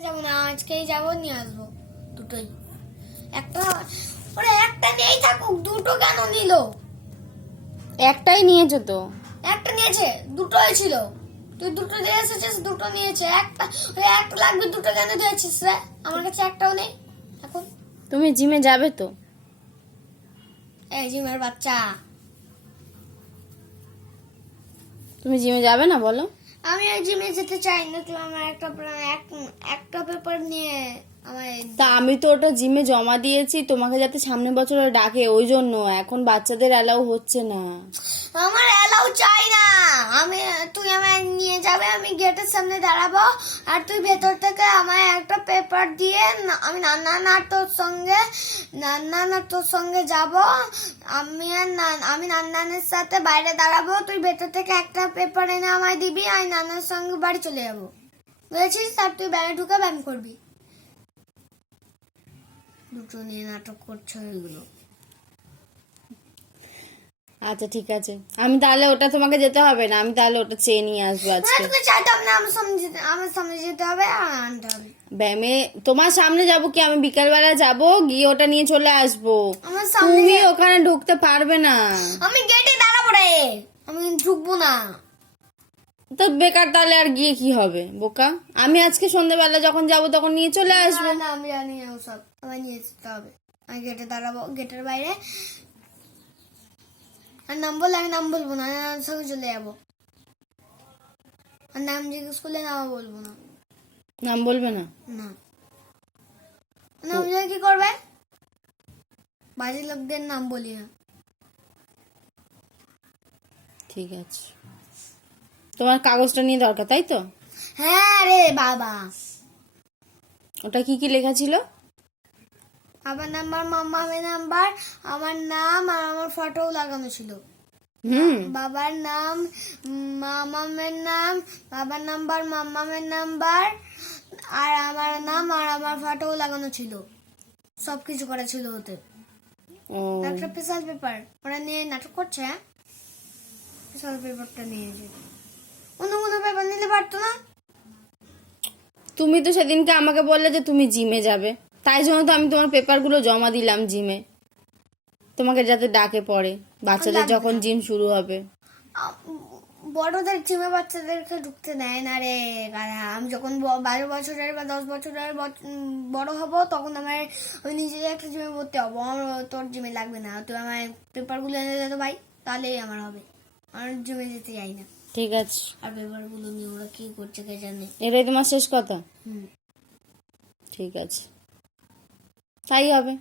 যাবো না, আজকেই যাবো, নিয়ে আসবো দুটোই। একটা ওরা একটা নিয়েই থাকুক, দুটো কেন নিল? একটাই নিয়েছো তো। একটা নিয়েছে, দুটোই ছিল। তুই দুটো দিয়ে এসেছিস, দুটো নিয়েছে। একটা একটা লাগবে, দুটো কেন দিয়েছিস রে? আমার কাছে একটাও নেই এখন। তুমি জিমে যাবে তো? এই জিমের বাচ্চা, তুমি জিমে যাবে না বলো? আমি ওই জিমে যেতে চাই না। তুই আমার একটা পেপার নিয়ে আমার তা আমি তো ওটা জিমে জমা দিয়েছি তোমাকে যাতে সামনের বছরে ডাকে, ওই জন্য। এখন বাচ্চাদের অ্যালাউ হচ্ছে না। আমার এলাও চাই না। তুই আমায় নিয়ে যাবে, আমি গেটের সামনে দাঁড়াবো, আর তুই ভেতর থেকে আমায় একটা পেপার দিয়ে আমি নান্না তোর সঙ্গে যাব। আমি নান্নানের সাথে বাইরে দাঁড়াবো, তুই ভেতর থেকে একটা পেপার এনে আমায় দিবি, আমি নান্নার সঙ্গে বাড়ি চলে যাবো, বুঝেছিস? আর তুই ব্যাগে ঢুকে ব্যায়াম করবি। দুটো নিয়ে নাটক করছো এগুলো। আচ্ছা ঠিক আছে, আমি তাহলে ওটা তোমাকে যেতে হবে না, আমি তাহলে ওটা চেয়ে নিয়ে আসবো আজকে। তোকে চাইতাম না, আমার সামনে যেতে হবে আর আনতে হবে। ব্যায়ামে তোমার সামনে যাব কি, আমি বিকালবেলা যাব, গিয়ে ওটা নিয়ে চলে আসবো। আমার সামনে তুমি ওখানে ঢুকতে পারবে না। আমি গেটে দাঁড়াবো রে, আমি ঢুকবো না। তো বেকার, তাহলে আর গিয়ে কি হবে বোকা? আমি আজকে সন্ধ্যাবেলা যখন যাব তখন নিয়ে চলে আসবো। না, আমি জানি না ওসব, আমার নিয়ে যেতে হবে। আমি গেটে দাঁড়াবো, গেটের বাইরে। আর নাম বললে আমি নাম বলবো না, আমি সঙ্গে চলে যাবো। আর নাম জিজ্ঞেস করলে নাম বলবো না। নাম বলবে না? না, নাম জেনে কি করবে? বাজে লোকদের নাম বলি না। ঠিক আছে, তোমার কাগজটা নিয়ে দরকার, তাই তো? হ্যাঁ রে বাবা। ওটা কি কি লেখা ছিল? আমার নাম্বার, মামামের নাম্বার, আমার নাম আর আমার ফটোও লাগানো ছিল। বাবার নাম, মামামের নাম, বাবার নাম্বার, মামামের নাম্বার, আর আমার নাম আর আমার ফটোও লাগানো ছিল। সবকিছু করা ছিল ওতে। ও, একটা স্পেশাল পেপার ওরা নিয়ে নাটক করছে। হ্যাঁ, স্পেশাল পেপারটা নিয়েছে। অন্য কোনো পেপার নিতে পারতো না? তুমি তো সেদিনকে আমাকে বললে যে তুমি জিমে যাবে, তাই জন্য তো আমি তোমার পেপারগুলো জমা দিলাম জিমে, তোমাকে যাতে ডাকে পড়ে বাচ্চাদের যখন জিম শুরু হবে। বড়দের জিমে বাচ্চাদেরকে ঢুকতে দেয় না রে গাধা। আমি যখন 12 বছরের বা 10 বছরের বড় হব, তখন আমার ওই নিজে একটা জিমে ভর্তি হবো। আমার তোর জিমে লাগবে না, তুই আমার পেপারগুলো এনে দে তো ভাই, তাহলেই আমার হবে। আমার জিমে যেতে যাই না। ঠিক আছে, আর পেপারগুলো নিয়ে ওরা কি করছে কে জানে। এটাই তোমার শেষ কথা? হুম। ঠিক আছে, তাই হবে।